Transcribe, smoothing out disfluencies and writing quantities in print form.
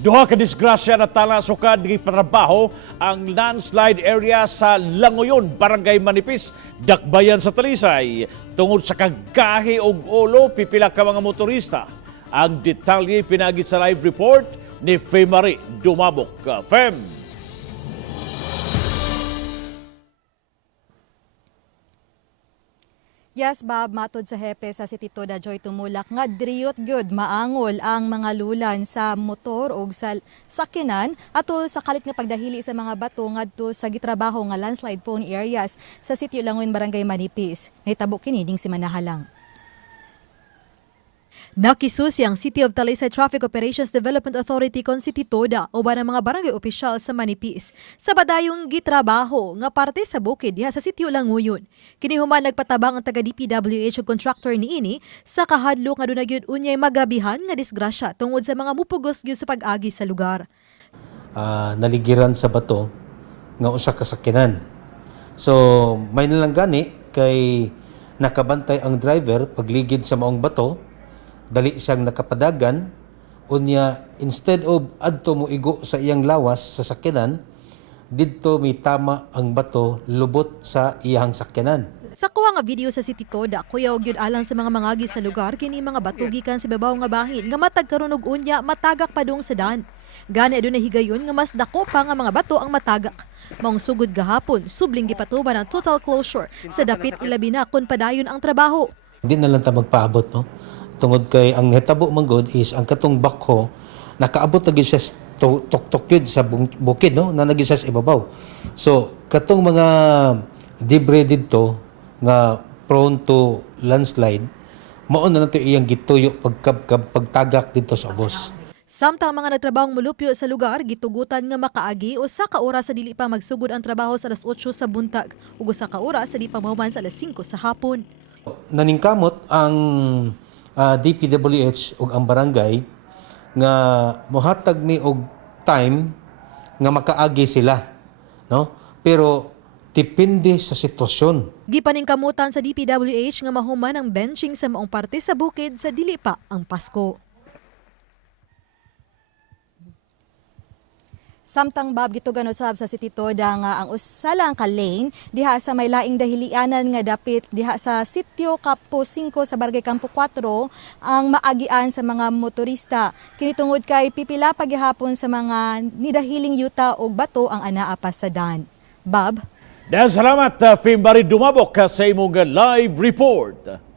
Duha ka disgrasya na tala sukad ng trabaho ang landslide area sa Langoyon, Barangay Manipis, Dakbayan sa Talisay. Tungod sa kagahi og ulo, pipila ka mga motorista. Ang detalye pinagi sa live report ni Femari Dumabok. Fem. Yes, Bob, matod sa hepe sa City Toda Joy Tumulak nga driyot gyud maangol ang mga lulan sa motor o sa sakinan atol sa kalit nga pagdahili sa mga bato ngadto sa gitrabaho nga landslide prone areas sa Sitio Langoyon, Barangay Manipis. Nahitabo kini ding si Manahalang. Nakisusi ang City of Talisay Traffic Operations Development Authority kon City Toda o ba ng mga barangay opisyal sa Manipis sa badayong gitrabaho nga parte sa bukid diha sa Sitio Langoyon. Kini human nagpatabang ang taga DPWH ug contractor niini sa kahadlok nga dunay gyud unyay magrabihan nga disgrasya tungod sa mga mupugos gyud sa pag-agi sa lugar. Naligiran sa bato nga usa ka sakyanan. So may nalang gani kay nakabantay ang driver pagligid sa maong bato. Dali siyang nakapadagan, unya instead of adto mo igo sa iyang lawas sa sakyanan, didto may tama ang bato lubot sa iyang sakyanan. Sa kuha nga video sa City Toda, kuyaw gyud alang sa mga mangagi sa lugar kini mga bato gikan sa babaw nga bahin nga matag karon og unya matagak padung sa daan. Gani aduna higayon nga mas dako pa nga mga bato ang matagak. Maong sugod gahapon, subling gipatuman ang total closure sa dapit ilabi na kun padayon ang trabaho. Hindi na lang ta magpaabot, no? Tungod kay ang hitabo manggod is ang katong bakho nakaabot lagi siya tok-tok yun sa bukid, no, na nagi siya sa ibabaw. So katong mga debris didto nga prone to landslide mao na nato iyang gituyo pagtagak dito sa ubos. Samtang mga nagtrabahong mulupyo sa lugar, gitugutan nga makaagi o sa ka oras sa dili pa magsugod ang trabaho sa alas 8 sa buntag ug sa ka oras sa di pa mahuman sa alas 5 sa hapon. Naningkamot ang DPWH ug ang barangay nga mohatag mi og time nga makaagi sila, no? Pero depende sa sitwasyon. Gipaningkamutan sa DPWH nga mahuman ang benching sa maong parte sa bukid sa dili pa ang Pasko. Samtang Bob gitugan usab sa City Toda nga ang usalang ka lane diha sa may laing dahilianan nga dapit diha sa Sitio Campo 5 sa Barangay Campo 4 ang maagian sa mga motorista. Kini tungod kay pipila paghihapon sa mga nidahiling yuta og bato ang anaa pa sa daan. Bob? Dahil salamat, Femari Dumabok sa imong live report.